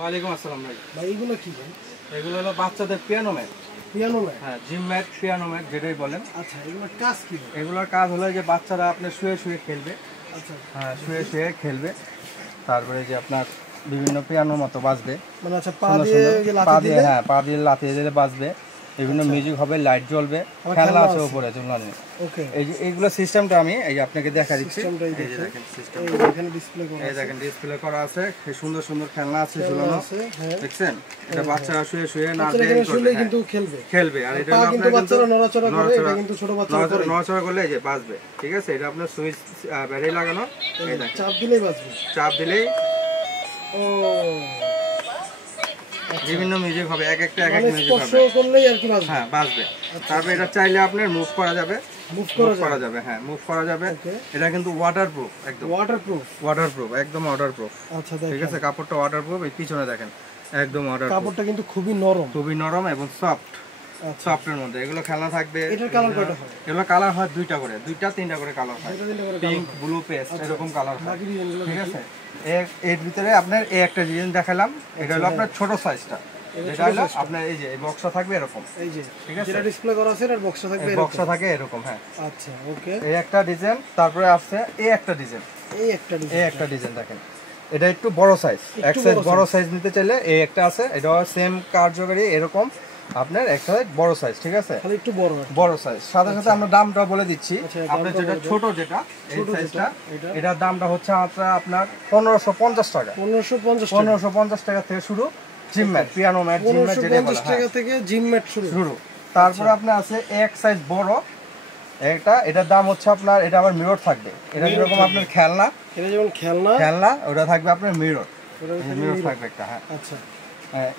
ওয়ালাইকুম আসসালাম ভাই। ভাই এগুলো কি ভাই? এগুলো হলো বাচ্চাদের পিয়ানো ম্যাট। Piano mat? হ্যাঁ, জিম ম্যাট, পিয়ানো ম্যাট যেটাই বলেন। আচ্ছা, এগুলোর কাজ কি ভাই? এগুলোর কাজ হলো যে বাচ্চারা আপনার শুয়ে শুয়ে খেলবে। আচ্ছা, হ্যাঁ, শুয়ে শুয়ে খেলবে। তারপরে যে আপনার বিভিন্ন পিয়ানোর মতো বাজবে। মানে আচ্ছা, পা দিয়ে লাথি দিলে? হ্যাঁ, পা দিয়ে লাথি দিলে বাজবে। বিভিন্ন মিউজিক হবে, লাইট জ্বলবে, খেলনা আছে উপরে ঝুলানো। ওকে, এই যে এইগুলো সিস্টেমটা আমি এই যে আপনাকে দেখা দিচ্ছি। সিস্টেমটাই এই যে দেখেন সিস্টেম, এখানে ডিসপ্লে করা এই আছে। দেখেন ডিসপ্লে করা আছে, সুন্দর সুন্দর খেলনা আছে ঝুলানো। হ্যাঁ, দেখছেন? এটা বাচ্চারা শুয়ে শুয়ে বাচ্চারা এখানে শুলে কিন্তু খেলবে। আর এটা পা আপনার কিন্তু বাচ্চারা নড়াচড়া করে, এটা কিন্তু ছোট বাচ্চারা করে। নড়াচড়া করলে এই যে বাজবে। ঠিক আছে? এটা আপনার সুইচ ব্যাটারি লাগানো। এই দেখেন, চাপ দিলেই বাজবে। চাপ দিলেই ও, বিভিন্ন মিউজিক হবে, এক একটা মিউজিক স্পর্শ হবে। করলেই আর কি বাজবে? হ্যাঁ, বাজবে। তারপর এটা চাইলে আপনার মুভ করা যাবে। মুভ করা যাবে, হ্যাঁ, মুভ করা যাবে। এটা কিন্তু ওয়াটারপ্রুফ, একদম ওয়াটারপ্রুফ, একদম ওয়াটারপ্রুফ। আচ্ছা, ঠিক আছে? কাপড়টা ওয়াটারপ্রুফ। এই পিছনে দেখেন একদম ওয়াটারপ্রুফ। কাপড়টা কিন্তু খুবই নরম এবং সফট। সফটের মধ্যে এগুলো খেলনা থাকবে। এটার কালার কয়টা হয়? এগুলো কালার হয় দুইটা করে, তিনটা করে কালার হয়। পিঙ্ক, ব্লু, পেস্ট এরকম কালার হয়। ঠিক আছে? এর ভিতরে আপনার এই একটা ডিজাইন দেখালাম। এটা হলো আপনার ছোট সাইজটা। এটা হলো আপনার এই যে এই বক্সটা থাকবে এরকম। এই যে ঠিক আছে, যেটা ডিসপ্লে করা আছে এর বক্সটা থাকবে এরকম। বক্সটা থাকে এরকম, হ্যাঁ। আচ্ছা, ওকে। এই একটা ডিজাইন, তারপরে আছে এই একটা ডিজাইন। এই একটা ডিজাইন দেখেন, এটা একটু বড় সাইজ। এক সাইজ বড় সাইজ নিতে চাইলে এই একটা আছে, এটা সেম কার্যকারী এরকম আপনার একটা বড় সাইজ। ঠিক আছে? খালি একটু বড় সাইজ। সাথে সাথে আমরা দামটা বলে দিচ্ছি। আপনার যেটা ছোট, যেটা এই সাইজটা, এটার দামটা হচ্ছে আপনার 1550 টাকা। 1550 টাকা থেকে শুরু gym mat, piano mat, gym mat যেটা বলা হয়। 1550 টাকা থেকে জিম ম্যাট শুরু। তারপরে আপনার আছে এক সাইজ বড়, এটার দাম হচ্ছে আপনার, এটা আবার মিরর থাকবে। এটা যেরকম আপনার খেলনা, এটা যেমন খেলনা ওটা থাকবে আপনার মিরর থাকবে একটা। হ্যাঁ, আচ্ছা,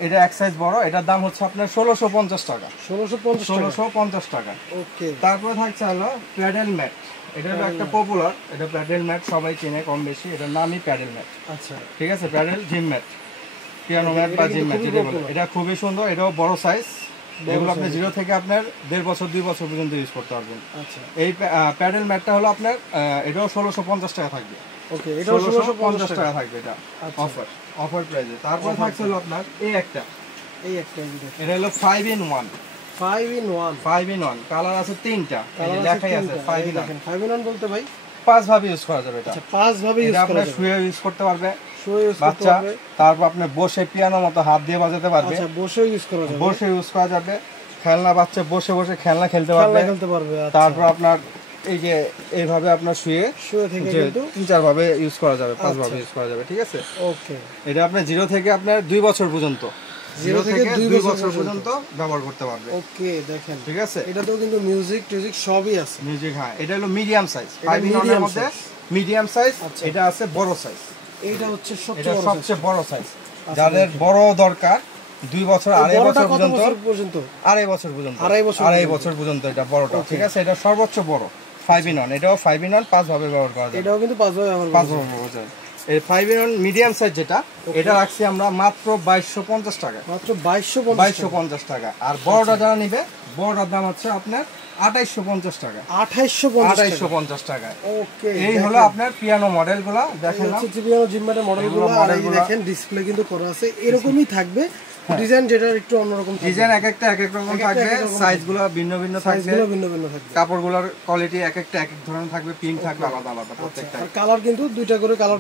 এটা এক সাইজ বড়, এটার দাম হচ্ছে আপনার 1650 টাকা। 1650 টাকা। ওকে। তারপরে থাকছে হলো প্যাডেল ম্যাট। এটা হলো একটা পপুলার, এটা প্যাডেল ম্যাট, সবাই চেনে কম বেশি। এটার নামই প্যাডেল ম্যাট। আচ্ছা, ঠিক আছে? Paddle gym mat, piano mat বা জিম ম্যাট যেটা বলে। এটা খুবই সুন্দর, এটাও বড় সাইজ। এগুলো আপনি 0 থেকে আপনার 1.5 বছর 2 বছর পর্যন্ত ইউজ করতে পারবেন। আচ্ছা, এই প্যাডেল ম্যাটটা হলো আপনার, এটাও 1650 টাকা থাকবে। ওকে, এটাও 1650 টাকা থাকবে। এটা অফার প্রাইসে। তারপর থাকছে হলো আপনার এই একটা এটা হলো 5 in 1 কালার আছে 3টা, এই যে লেখাই আছে 5 in 1 বলতে ভাই 5 ভাবে ইউজ করা যাবে। এটা 5 ভাবে ইউজ করা যাবে। আপনি শুয়ে ইউজ করতে পারবে, বাচ্চা। তারপর আপনি বসে পিয়ানো মতো হাত দিয়ে বাজাতে পারবে। আচ্ছা, বসে ইউজ করা যাবে। খেলনা বাচ্চা বসে বসে খেলনা খেলতে পারবে। তারপর আপনার এই যে এইভাবে আপনার শুয়ে থেকে কিন্তু 3-4 ভাবে ইউজ করা যাবে, 5 ভাবে ইউজ করা যাবে। ঠিক আছে? ওকে। এটা আপনার 0 থেকে আপনার 2 বছর পর্যন্ত, 0 থেকে 2 বছর পর্যন্ত ব্যবহার করতে পারবে। ওকে, দেখেন। ঠিক আছে? এটাতেও কিন্তু মিউজিক সবই আছে। হ্যাঁ, এটা হলো মিডিয়াম সাইজ, 5 in 1 এর মধ্যে মিডিয়াম সাইজ। এটা আছে বড় সাইজ, এটা হচ্ছে সবচেয়ে বড় সাইজ। যাদের বড় দরকার 2 বছর, 2.5 বছর পর্যন্ত, 2.5 বছর পর্যন্ত এটা বড়টা। ঠিক আছে? এটা সর্বোচ্চ বড় 5 in 1। এটাও 5 in 1 5 ভাবে ব্যবহার করা যায়। এটাও কিন্তু 5 ভাবে ব্যবহার করা যায়। এই 5 in 1 মিডিয়াম সাইজ যেটা, এটা রাখছি আমরা মাত্র 2250 টাকা। মাত্র 2250 টাকা। আর বড়টা যারা নিবে, বড়টার দাম হচ্ছে আপনার 2850 টাকা। 2850 টাকা। ওকে, এই হলো আপনার পিয়ানো মডেলগুলো। দেখেন পিয়ানো জিম ম্যাটের মডেলগুলো দেখেন, ডিসপ্লে কিন্তু করা আছে। এরকমই থাকবে ডিজাইন, যেটা একটু অন্যরকম ডিজাইন, এক একটা এক এক রকম থাকবে। সাইজগুলো ভিন্ন ভিন্ন থাকবে, কাপড়গুলোর কোয়ালিটি এক একটা এক এক ধরনের থাকবে। পিঙ্ক থাকবে আলাদা আলাদা প্রত্যেকটা। কালার কিন্তু দুইটা করে কালার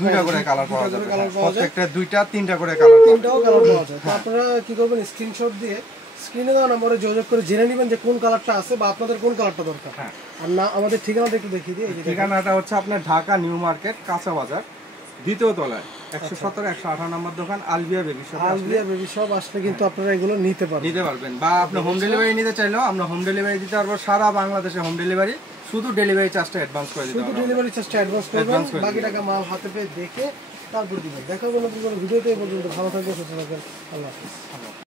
পাওয়া যাবে। প্রত্যেকটা 2টা 3টা করে কালার, 3টাও কালার পাওয়া যায়। তো আপনারা কি করবেন, স্ক্রিনশট দিয়ে স্ক্রিনে দেওয়া নম্বরে যোগাযোগ করে জেনে নেবেন যে কোন কালারটা আছে বা আপনাদের কোন কালারটা দরকার। আর না, আমাদের ঠিকানাটা একটু দেখিয়ে দিই। ঠিকানাটা হচ্ছে আপনার ঢাকা নিউ মার্কেট, কাঁচা বাজার, 2য় তলায়, 117-118 নম্বর দোকান, আলবিয়া বেবি শপ। আসলে কিন্তু আপনারা এগুলো নিতে পারবেন। বা আপনি হোম ডেলিভারি নিতে চাইলেও আমরা হোম ডেলিভারি দিতে পারবো। সারা বাংলাদেশে হোম ডেলিভারি, শুধু ডেলিভারি চার্জটা অ্যাডভান্স করে দিতে হবে। করবেন, বাকি টাকা মাল হাতে পেয়ে দেখে তারপর দিবেন। দেখা হবে নতুন কোনো ভিডিওতে। এই পর্যন্ত ভালো থাকবেন, সুস্থ থাকবেন। আল্লাহ হাফেজ।